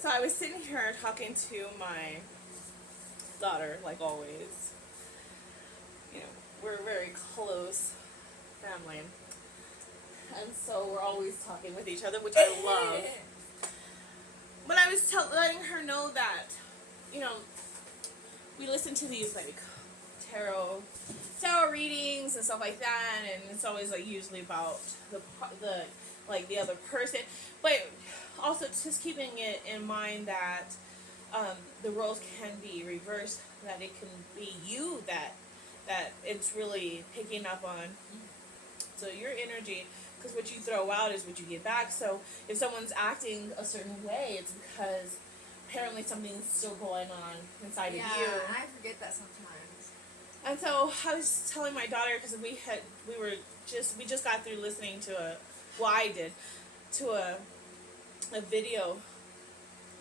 So I was sitting here talking to my daughter, like always. You know, we're a very close family. And so we're always talking with each other, which I love. But I was letting her know that, you know, we listen to these like tarot readings and stuff like that, and it's always like usually about the like the other person, but also just keeping it in mind that the roles can be reversed, that it can be you that it's really picking up on. So your energy, because what you throw out is what you get back. So if someone's acting a certain way, it's because apparently something's still going on inside of you. Yeah, I forget that sometimes. And so I was telling my daughter, because we just got through listening to I did, to a video,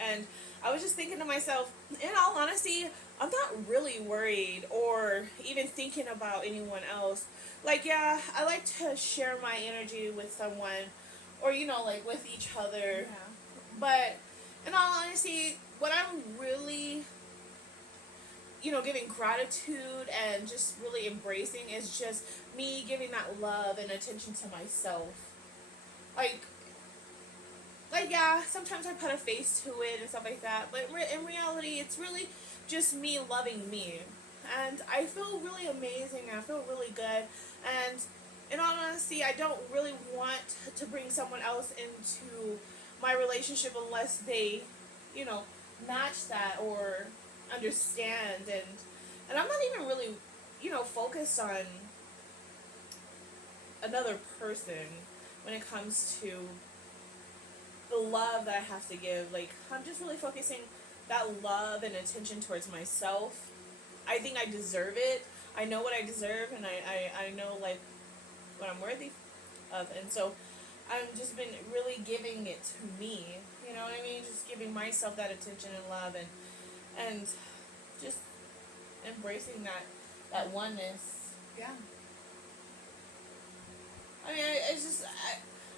and I was just thinking to myself, in all honesty, I'm not really worried or even thinking about anyone else. Like, yeah, I like to share my energy with someone, or like with each other. Yeah. But in all honesty, what I'm really giving gratitude and just really embracing is just me giving that love and attention to myself. Like, yeah, sometimes I put a face to it and stuff like that, but in reality, it's really just me loving me. And I feel really amazing, I feel really good, and in all honesty, I don't really want to bring someone else into my relationship unless they, match that or understand, and I'm not even really, focused on another person when it comes to the love that I have to give. Like, I'm just really focusing that love and attention towards myself. I think I deserve it. I know what I deserve, and I know, like, what I'm worthy of. And so I've just been really giving it to me. You know what I mean? Just giving myself that attention and love, and just embracing that oneness. Yeah. I mean,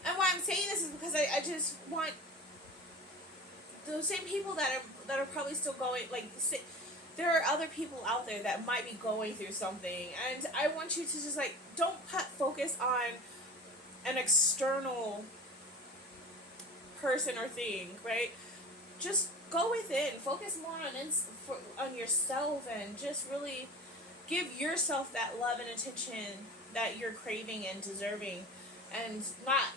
and why I'm saying this is because I just want the same people that are probably still going, like, there are other people out there that might be going through something, and I want you to just, like, don't focus on an external person or thing, right? Just go within, focus more on yourself, and just really give yourself that love and attention that you're craving and deserving, and not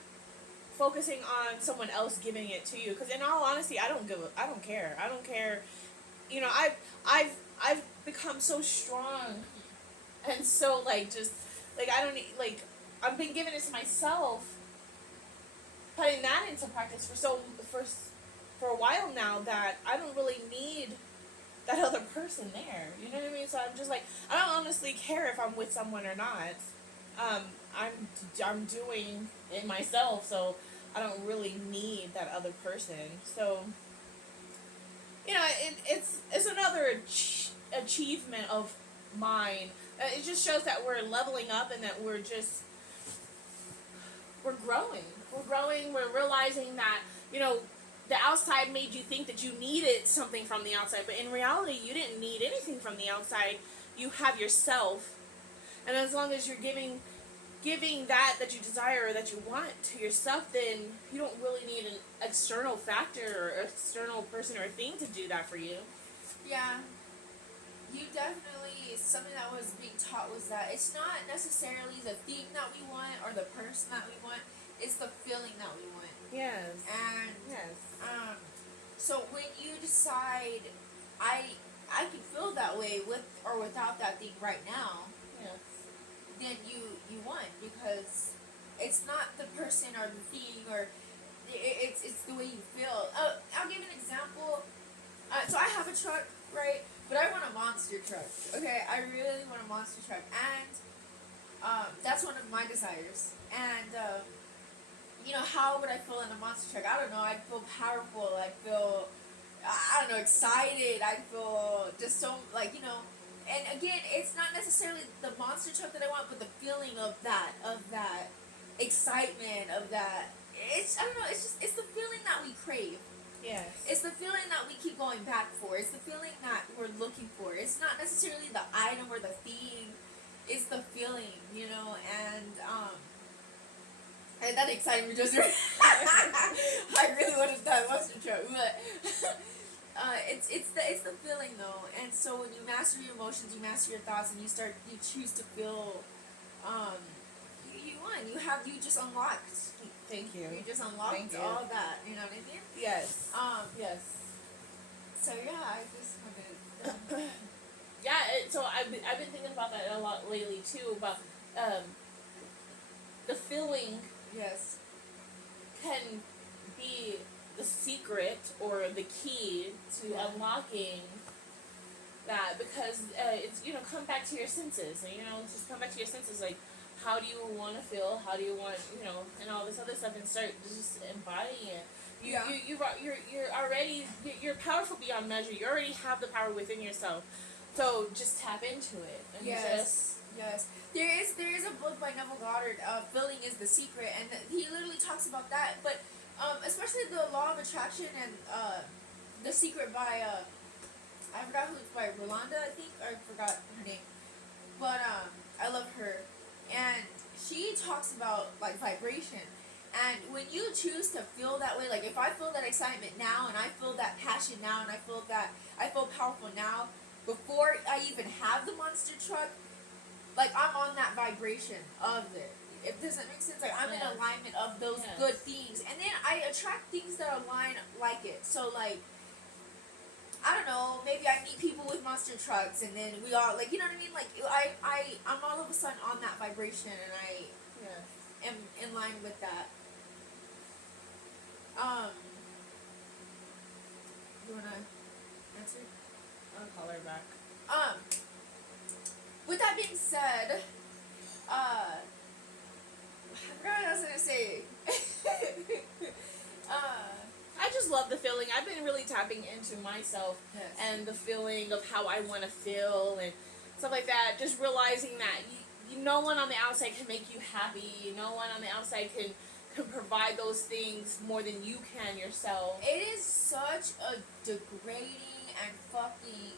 focusing on someone else giving it to you. Because in all honesty, I don't care. I don't care. I've become so strong, and so, like, just like, I don't need, like, I've been giving it to myself, putting that into practice for a while now, that I don't really need that other person there. You know what I mean? So I'm just like, I don't honestly care if I'm with someone or not. I'm doing it myself, so I don't really need that other person. So, it's another achievement of mine. It just shows that we're leveling up, and that we're growing. We're growing. We're realizing that, the outside made you think that you needed something from the outside, but in reality, you didn't need anything from the outside. You have yourself, and as long as you're giving that you desire or that you want to yourself, then you don't really need an external factor or external person or thing to do that for you. Yeah. You definitely, something that was being taught was that it's not necessarily the thing that we want or the person that we want, it's the feeling that we want. Yes. And yes. So when you decide, I can feel that way with or without that thing right now, Yes. then you won, because it's not the person or the thing, or it's the way you feel. I'll give an example. So I have a truck, right? But I want a monster truck. Okay, I really want a monster truck, and that's one of my desires. And how would I feel in a monster truck? I don't know. I'd feel powerful. I'd feel, I don't know, excited. I'd feel just so, like, And again, it's not necessarily the monster truck that I want, but the feeling of that excitement, of that. I don't know. It's the feeling that we crave. Yes. it's the feeling that we keep going back for. It's the feeling that we're looking for. It's not necessarily the item or the thing. It's the feeling, you know, and that excited me just I really would have done monster truck, but it's the feeling though. And so when you master your emotions, you master your thoughts, and you choose to feel, you won. You just unlocked. Thank you. You just unlocked Thank you. all that. You know what I mean? Yes. Yes. So yeah, I just wanted. Yeah. So I've been thinking about that a lot lately too. About the feeling Yes. can be the secret or the key to Yeah. unlocking that, because it's, come back to your senses, and just come back to your senses, like, how do you want to feel, how do you want, and all this other stuff, and start just embodying it. Yeah. You're already, you're powerful beyond measure. You already have the power within yourself, so just tap into it and Yes. Yes. There is a book by Neville Goddard, Feeling is the Secret, and he literally talks about that. But especially the Law of Attraction and The Secret by I forgot who it's by, Rolanda, I think, or I forgot her name. But I love her, and she talks about like vibration. And when you choose to feel that way, like if I feel that excitement now, and I feel that passion now, and I feel powerful now, before I even have the monster truck, like I'm on that vibration of it. If does that make sense? Like I'm in Yes. alignment of those Yes. good things, and then I attract things that align like it. So like, I don't know, maybe I meet people with monster trucks, and then we all, like, you know what I mean? Like I'm all of a sudden on that vibration, and I Yes. am in line with that. You wanna answer? I'll call her back. With that being said, I forgot what I was gonna say. I just love the feeling. I've been really tapping into myself Yes. and the feeling of how I want to feel and stuff like that. Just realizing that no one on the outside can make you happy. No one on the outside can provide those things more than you can yourself. It is such a degrading and fucking.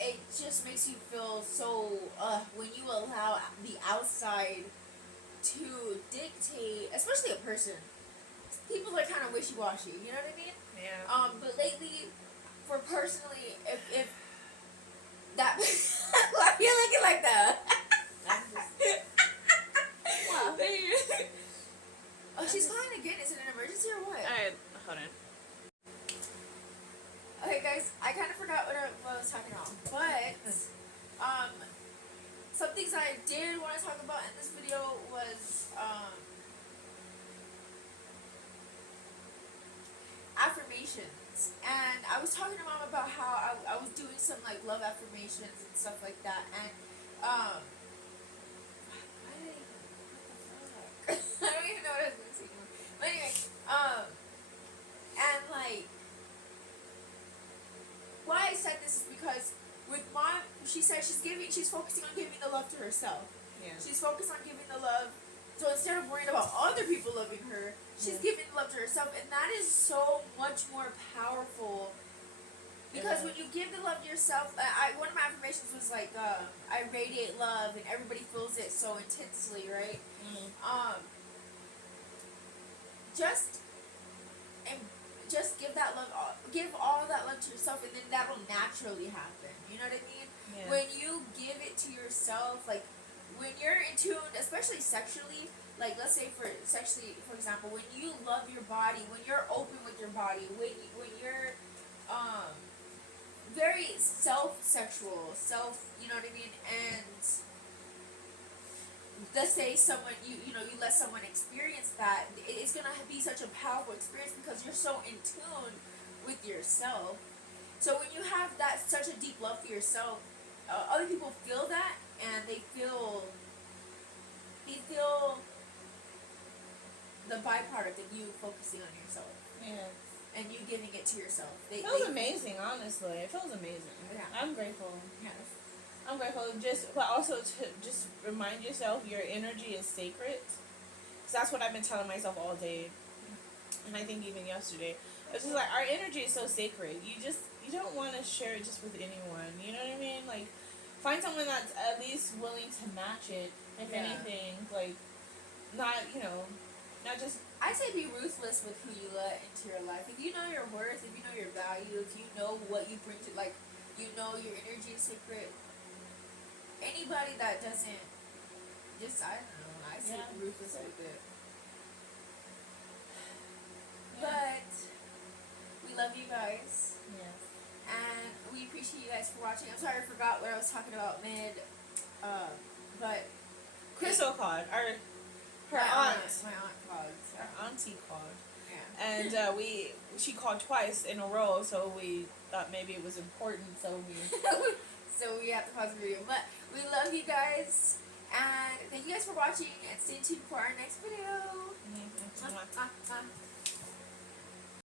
It just makes you feel so. When you allow the outside to dictate, especially a person. People are kind of wishy-washy. You know what I mean? Yeah. But lately, for personally, if that why are you looking like that? Wow. Oh, she's calling again. Is it an emergency or what? Alright, hold on. Okay, guys, I kind of forgot what I was talking about, but some things I did want to talk about in this video was affirmations. And I was talking to Mom about how I was doing some like love affirmations and stuff like that, and why did what the fuck? I don't even know what I was gonna say anymore. But anyway, and like, why I said this is because with Mom, she said she's focusing on giving the love to herself. Yeah. She's focused on giving the love. So instead of worrying about other people loving her, she's giving love to herself, and that is so much more powerful. Because when you give the love to yourself, one of my affirmations was like, I radiate love, and everybody feels it so intensely, right? Just give that love, give all that love to yourself, and then that'll naturally happen. You know what I mean? Yeah. When you give it to yourself, like when you're in tune, especially sexually, like let's say for example, when you love your body, when you're open with your body, when you're very self-sexual, you know what I mean, and let's say someone you let someone experience that, it's gonna be such a powerful experience because you're so in tune with yourself. So when you have that such a deep love for yourself, other people feel that, and they feel the byproduct of you focusing on yourself. Yeah. And you giving it to yourself. It feels amazing, honestly. It feels amazing. Yeah. I'm grateful. Yes. I'm grateful. But also to just remind yourself your energy is sacred. Because that's what I've been telling myself all day. and I think even yesterday, it's just like our energy is so sacred. You don't want to share it just with anyone. You know what I mean? Like, find someone that's at least willing to match it. If Yeah. anything, like, not not just. I say be ruthless with who you let into your life. If you know your worth, if you know your value, if you know what you bring to, like, you know your energy is sacred. Anybody that doesn't, just, I don't know, I say be ruthless with it. But we love you guys, Yes. and we appreciate you guys for watching. I'm sorry I forgot what I was talking about but Crystal called her my aunt. my aunt called. So. Our auntie called. Yeah. And she called twice in a row, so we thought maybe it was important, so we. So we have to pause the video. But we love you guys, and thank you guys for watching, and stay tuned for our next video. Mm-hmm. Mwah, mwah, mwah.